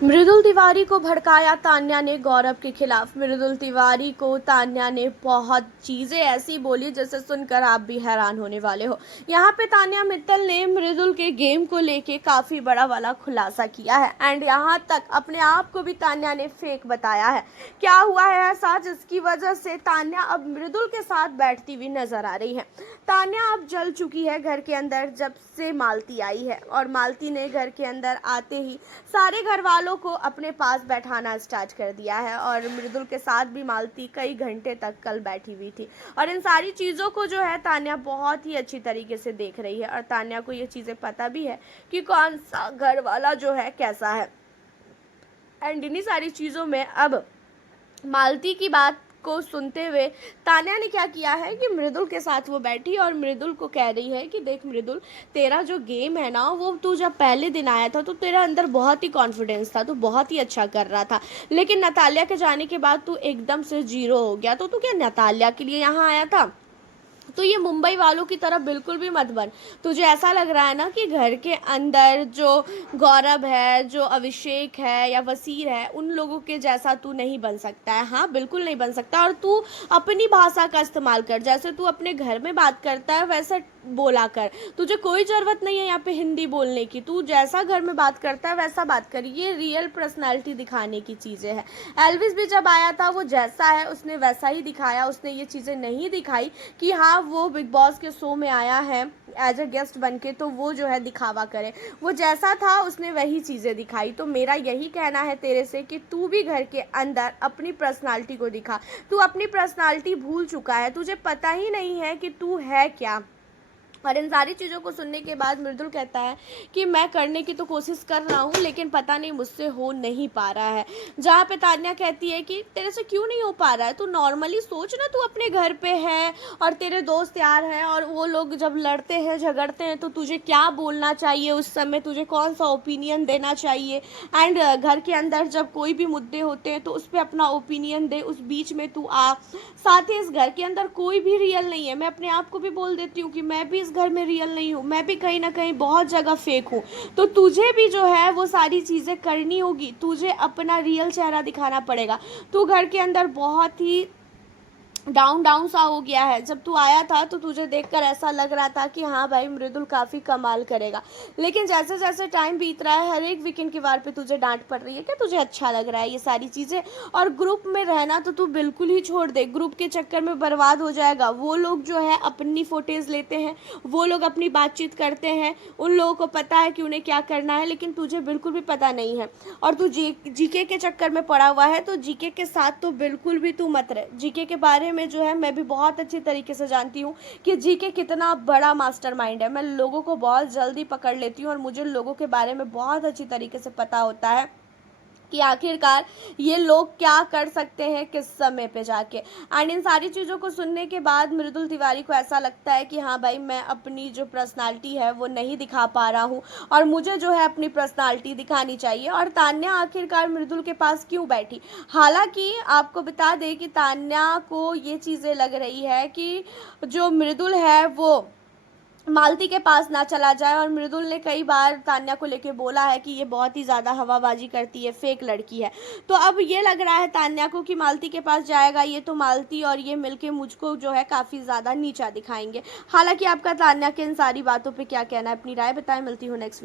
मृदुल तिवारी को भड़काया तान्या ने गौरव के खिलाफ। मृदुल तिवारी को तान्या ने बहुत चीज़ें ऐसी बोली जिसे सुनकर आप भी हैरान होने वाले हो। यहाँ पे तान्या मित्तल ने मृदुल के गेम को लेके काफ़ी बड़ा वाला खुलासा किया है एंड यहाँ तक अपने आप को भी तान्या ने फेक बताया है। क्या हुआ है ऐसा जिसकी वजह से तान्या अब मृदुल के साथ बैठती हुई नजर आ रही है। तान्या अब जल चुकी है घर के अंदर जब से मालती आई है और मालती ने घर के अंदर आते ही सारे घर वालों को अपने पास बैठाना स्टार्ट कर दिया है और मृदुल के साथ भी मालती कई घंटे तक कल बैठी हुई थी और इन सारी चीज़ों को जो है तान्या बहुत ही अच्छी तरीके से देख रही है और तान्या को ये चीज़ें पता भी है कि कौन सा घर वाला जो है कैसा है। एंड इन्हीं सारी चीज़ों में अब मालती की बात को सुनते हुए तान्या ने क्या किया है कि मृदुल के साथ वो बैठी और मृदुल को कह रही है कि देख मृदुल, तेरा जो गेम है ना वो तू जब पहले दिन आया था तो तेरा अंदर बहुत ही कॉन्फिडेंस था, तू बहुत ही अच्छा कर रहा था, लेकिन नतालिया के जाने के बाद तू एकदम से जीरो हो गया। तो तू क्या नतालिया के लिए यहाँ आया था? तो ये मुंबई वालों की तरह बिल्कुल भी मत बन। तुझे ऐसा लग रहा है ना कि घर के अंदर जो गौरव है, जो अभिषेक है या वसीर है, उन लोगों के जैसा तू नहीं बन सकता है। हाँ, बिल्कुल नहीं बन सकता। और तू अपनी भाषा का इस्तेमाल कर, जैसे तू अपने घर में बात करता है वैसे बोला कर। तुझे कोई ज़रूरत नहीं है यहाँ पे हिंदी बोलने की। तू जैसा घर में बात करता है वैसा बात कर। ये रियल पर्सनालिटी दिखाने की चीज़ें हैं। एल्विस भी जब आया था वो जैसा है उसने वैसा ही दिखाया। उसने ये चीज़ें नहीं दिखाई कि हाँ वो बिग बॉस के शो में आया है एज अ गेस्ट बन के तो वो जो है दिखावा करे। वो जैसा था उसने वही चीज़ें दिखाई। तो मेरा यही कहना है तेरे से कि तू भी घर के अंदर अपनी पर्सनालिटी को दिखा। तू अपनी पर्सनालिटी भूल चुका है, तुझे पता ही नहीं है कि तू है क्या। और इन सारी चीज़ों को सुनने के बाद मृदुल कहता है कि मैं करने की तो कोशिश कर रहा हूँ लेकिन पता नहीं मुझसे हो नहीं पा रहा है। जहाँ पे तान्या कहती है कि तेरे से क्यों नहीं हो पा रहा है, तू नॉर्मली सोच ना, तू अपने घर पे है और तेरे दोस्त यार हैं और वो लोग जब लड़ते हैं झगड़ते हैं तो तुझे क्या बोलना चाहिए, उस समय तुझे कौन सा ओपिनियन देना चाहिए। एंड घर के अंदर जब कोई भी मुद्दे होते हैं तो उस पर अपना ओपिनियन दे, उस बीच में तू आ। साथ ही इस घर के अंदर कोई भी रियल नहीं है। मैं अपने आप को भी बोल देती हूँ कि मैं भी घर में रियल नहीं हूँ, मैं भी कहीं ना कहीं बहुत जगह फेक हूँ। तो तुझे भी जो है वो सारी चीज़ें करनी होगी, तुझे अपना रियल चेहरा दिखाना पड़ेगा। तू घर के अंदर बहुत ही डाउन सा हो गया है। जब तू आया था तो तुझे देखकर ऐसा लग रहा था कि हाँ भाई मृदुल काफ़ी कमाल करेगा, लेकिन जैसे जैसे टाइम बीत रहा है हर एक वीकेंड के वार पे तुझे डांट पड़ रही है कि तुझे अच्छा लग रहा है ये सारी चीज़ें। और ग्रुप में रहना तो तू बिल्कुल ही छोड़ दे, ग्रुप के चक्कर में बर्बाद हो जाएगा। वो लोग जो है अपनी फोटेज लेते हैं, वो लोग अपनी बातचीत करते हैं, उन लोगों को पता है कि उन्हें क्या करना है, लेकिन तुझे बिल्कुल भी पता नहीं है और तू जीके के चक्कर में पड़ा हुआ है। तो जीके के साथ तो बिल्कुल भी तू मत रह। जीके के बारे में जो है मैं भी बहुत अच्छी तरीके से जानती हूँ कि जीके कितना बड़ा मास्टरमाइंड है। मैं लोगों को बहुत जल्दी पकड़ लेती हूँ और मुझे लोगों के बारे में बहुत अच्छी तरीके से पता होता है कि आखिरकार ये लोग क्या कर सकते हैं किस समय पे जाके। एंड इन सारी चीज़ों को सुनने के बाद मृदुल तिवारी को ऐसा लगता है कि हाँ भाई मैं अपनी जो पर्सनालिटी है वो नहीं दिखा पा रहा हूँ और मुझे जो है अपनी पर्सनालिटी दिखानी चाहिए। और तान्या आखिरकार मृदुल के पास क्यों बैठी? हालांकि आपको बता दें कि तान्या को ये चीज़ें लग रही है कि जो मृदुल है वो मालती के पास ना चला जाए और मृदुल ने कई बार तान्या को लेके बोला है कि ये बहुत ही ज़्यादा हवाबाजी करती है, फेक लड़की है। तो अब ये लग रहा है तान्या को कि मालती के पास जाएगा ये तो मालती और ये मिलके मुझको जो है काफ़ी ज़्यादा नीचा दिखाएंगे। हालांकि आपका तान्या के इन सारी बातों पे क्या कहना है, अपनी राय बताएं। मिलती हूँ नेक्स्ट वीडियो।